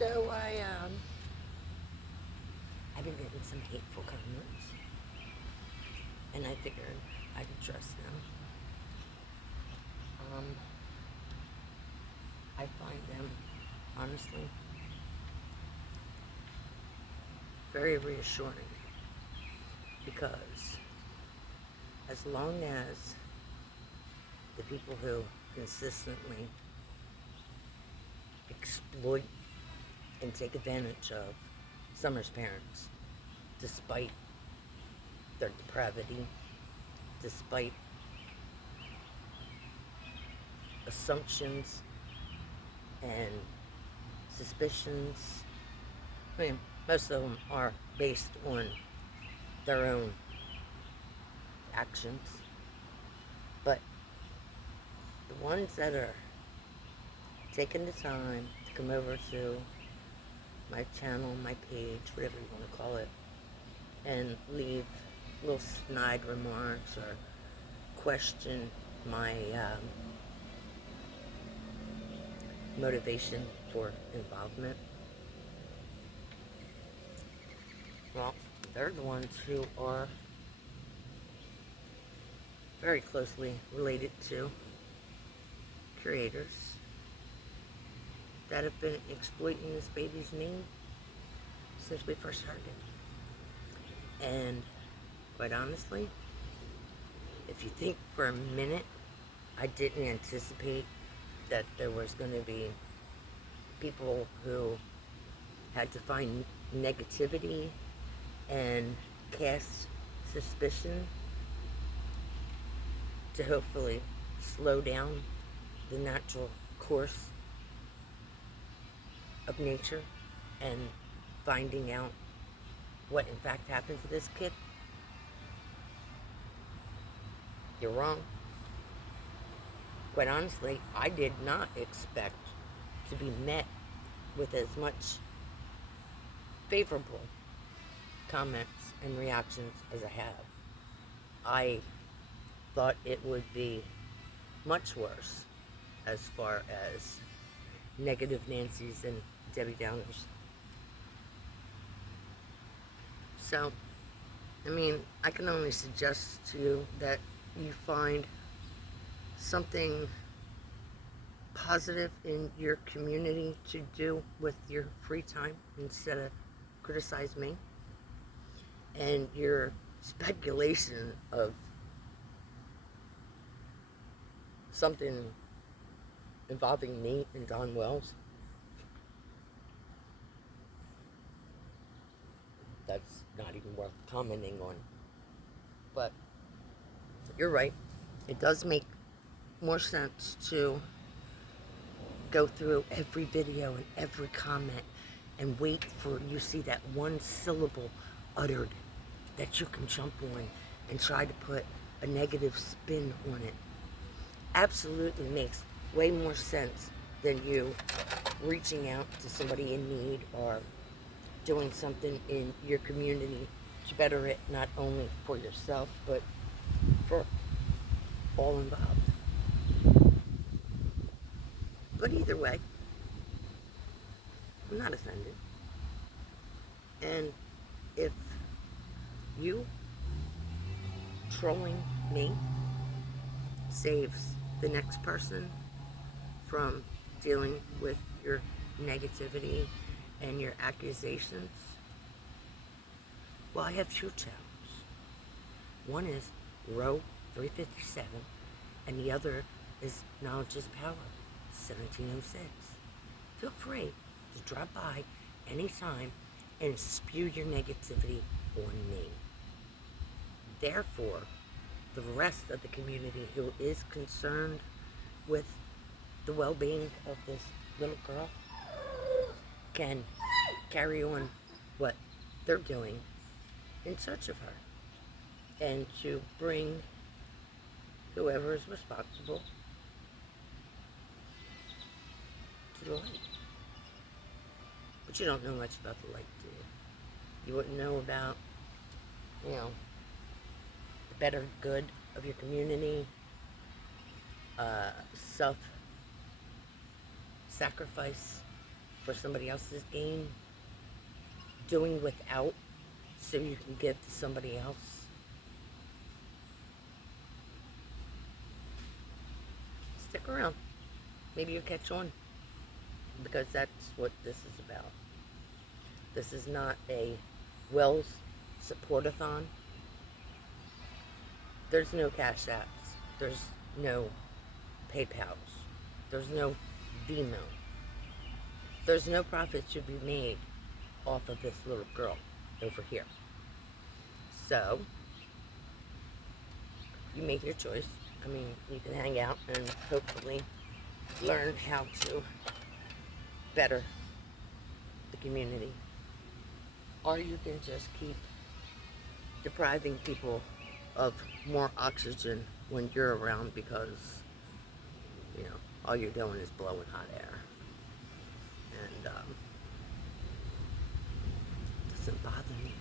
So I've been getting some hateful comments, and I figured I'd address them. Um, I find them, honestly, very reassuring because as long as the people who consistently exploit and take advantage of Summer's parents, despite their depravity, despite assumptions and suspicions. I mean, most of them are based on their own actions, but the ones that are taking the time to come over to my channel, my page, whatever you want to call it, and leave little snide remarks or question my motivation for involvement, well, they're the ones who are very closely related to creators that have been exploiting this baby's name since we first heard it. And quite honestly, if you think for a minute, I didn't anticipate that there was going to be people who had to find negativity and cast suspicion to hopefully slow down the natural course of nature and finding out what in fact happened to this kid. You're wrong. Quite honestly, I did not expect to be met with as much favorable comments and reactions as I have. I thought it would be much worse as far as negative Nancy's and Debbie Downers. So, I mean, I can only suggest to you that you find something positive in your community to do with your free time instead of criticize me. And your speculation of something involving me and Don Wells, that's not even worth commenting on. But you're right. It does make more sense to go through every video and every comment and wait for you see that one syllable uttered that you can jump on and try to put a negative spin on it. Absolutely makes way more sense than you reaching out to somebody in need or doing something in your community to better it, not only for yourself but for all involved. But either way, I'm not offended. And if you trolling me saves the next person from dealing with your negativity and your accusations, well, I have two channels. One is Row 357, and the other is Knowledge is Power 1706. Feel free to drop by anytime and spew your negativity on me. Therefore, the rest of the community who is concerned with the well-being of this little girl can carry on what they're doing in search of her and to bring whoever is responsible to the light. But you don't know much about the light, do you? You wouldn't know about, the better good of your community, self-sacrifice, for somebody else's gain, doing without so you can give to somebody else. Stick around. Maybe you'll catch on, because that's what this is about. This is not a Wells support-a-thon. There's no Cash Apps. There's no PayPals. There's no Venmo. There's no profit to be made off of this little girl over here. So, you make your choice. I mean, you can hang out and hopefully learn how to better the community. Or you can just keep depriving people of more oxygen when you're around, because, you know, all you're doing is blowing hot air. And it doesn't bother me.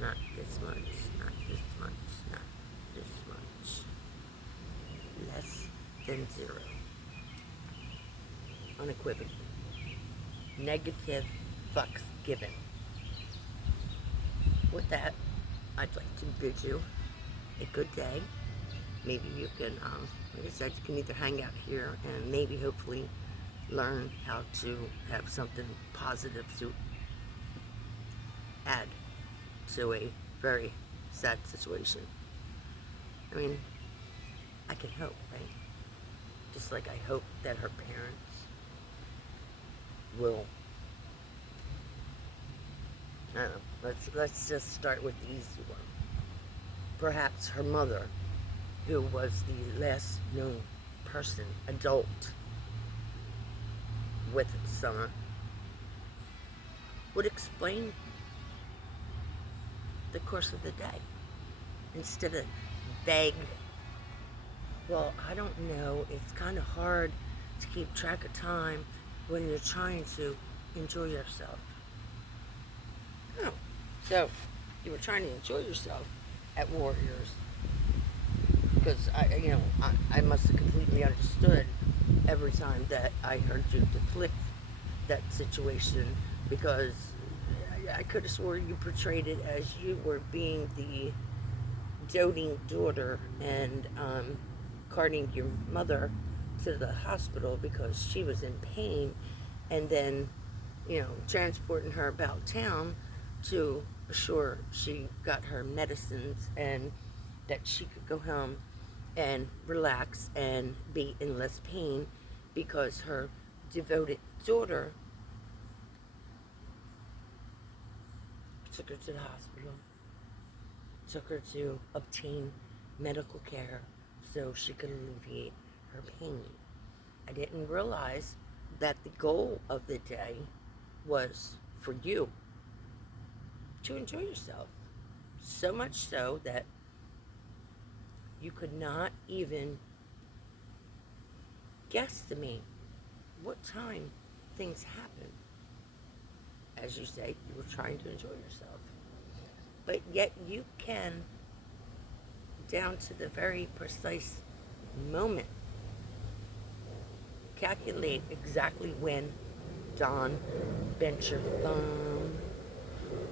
Not this much, not this much, not this much. Less than zero. Unequivocally. Negative fucks given. With that, I'd like to bid you a good day. Maybe you can, like I said, you can either hang out here and maybe hopefully learn how to have something positive to add to a very sad situation. I mean, I can hope, right? Just like I hope that her parents will, I don't know, let's just start with the easy one. Perhaps her mother, who was the last known person, adult, with Summer, would explain the course of the day instead of vague, well, I don't know, it's kind of hard to keep track of time when you're trying to enjoy yourself. Oh, so you were trying to enjoy yourself at Warriors, because I must have completely understood every time that I heard you depict that situation, because I could have swore you portrayed it as you were being the doting daughter and carting your mother to the hospital because she was in pain, and then, transporting her about town to assure she got her medicines and that she could go home and relax and be in less pain, because her devoted daughter took her to the hospital, took her to obtain medical care so she could alleviate her pain. I didn't realize that the goal of the day was for you to enjoy yourself. So much so that you could not even guesstimate what time things happen. As you say, you were trying to enjoy yourself. But yet you can, down to the very precise moment, calculate exactly when Dawn bent your thumb.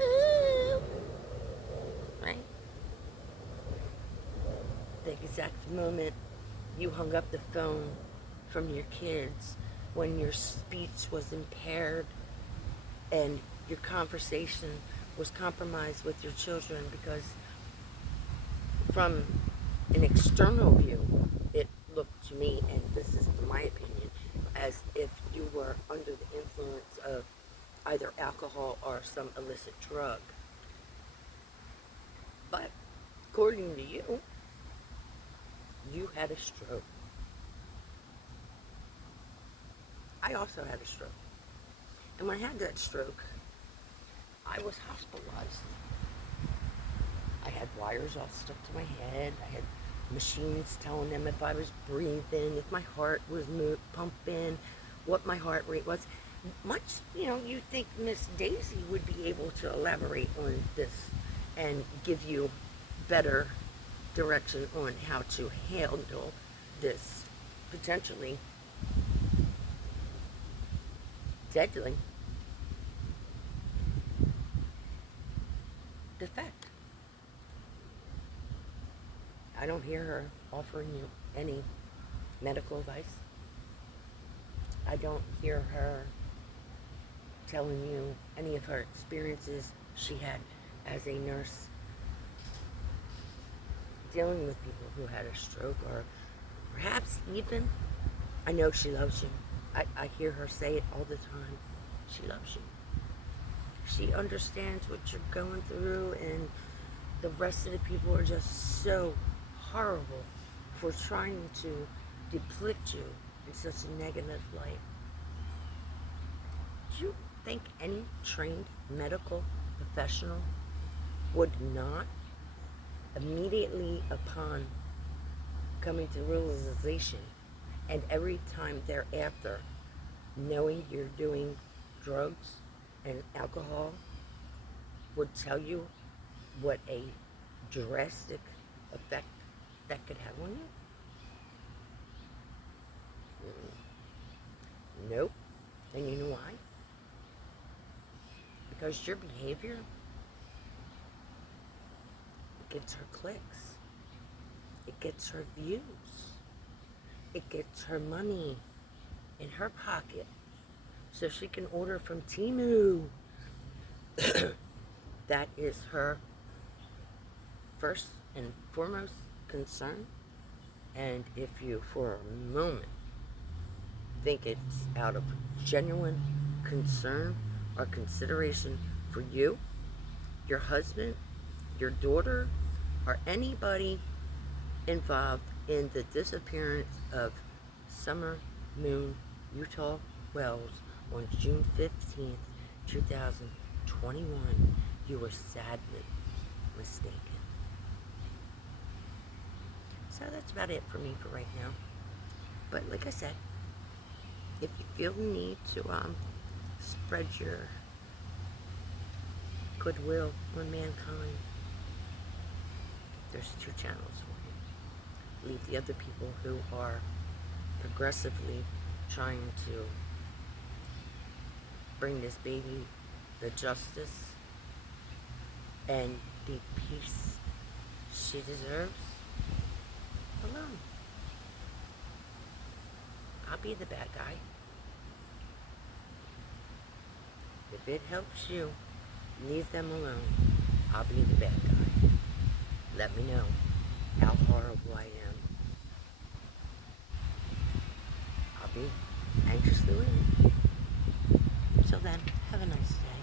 Ooh. Right? The exact moment you hung up the phone from your kids, when your speech was impaired and your conversation was compromised with your children, because from an external view, it looked to me, and this is my opinion, as if you were under the influence of either alcohol or some illicit drug. But according to you, you had a stroke. I also had a stroke. And when I had that stroke, I was hospitalized. I had wires all stuck to my head. I had machines telling them if I was breathing, if my heart was pumping, what my heart rate was. Much, you think Miss Daisy would be able to elaborate on this and give you better direction on how to handle this potentially deadly defect. I don't hear her offering you any medical advice. I don't hear her telling you any of her experiences she had as a nurse dealing with people who had a stroke, or perhaps even, I know she loves you. I hear her say it all the time. She loves you. She understands what you're going through, and the rest of the people are just so horrible for trying to depict you in such a negative light. Do you think any trained medical professional would not immediately upon coming to realization and every time thereafter knowing you're doing drugs and alcohol would tell you what a drastic effect that could have on you? Nope. And you know why? Because your behavior, it gets her clicks. It gets her views. It gets her money in her pocket so she can order from Temu. That is her first and foremost concern. And if you for a moment think it's out of genuine concern or consideration for you, your husband, your daughter, or anybody involved in the disappearance of Summer Moon Utah Wells on June 15th, 2021, you were sadly mistaken. So that's about it for me for right now. But like I said, if you feel the need to spread your goodwill on mankind, there's 2 channels for you. Leave the other people who are progressively trying to bring this baby the justice and the peace she deserves alone. I'll be the bad guy. If it helps you, leave them alone. I'll be the bad guy. Let me know how horrible I am. I'll be anxiously waiting. Till then, have a nice day.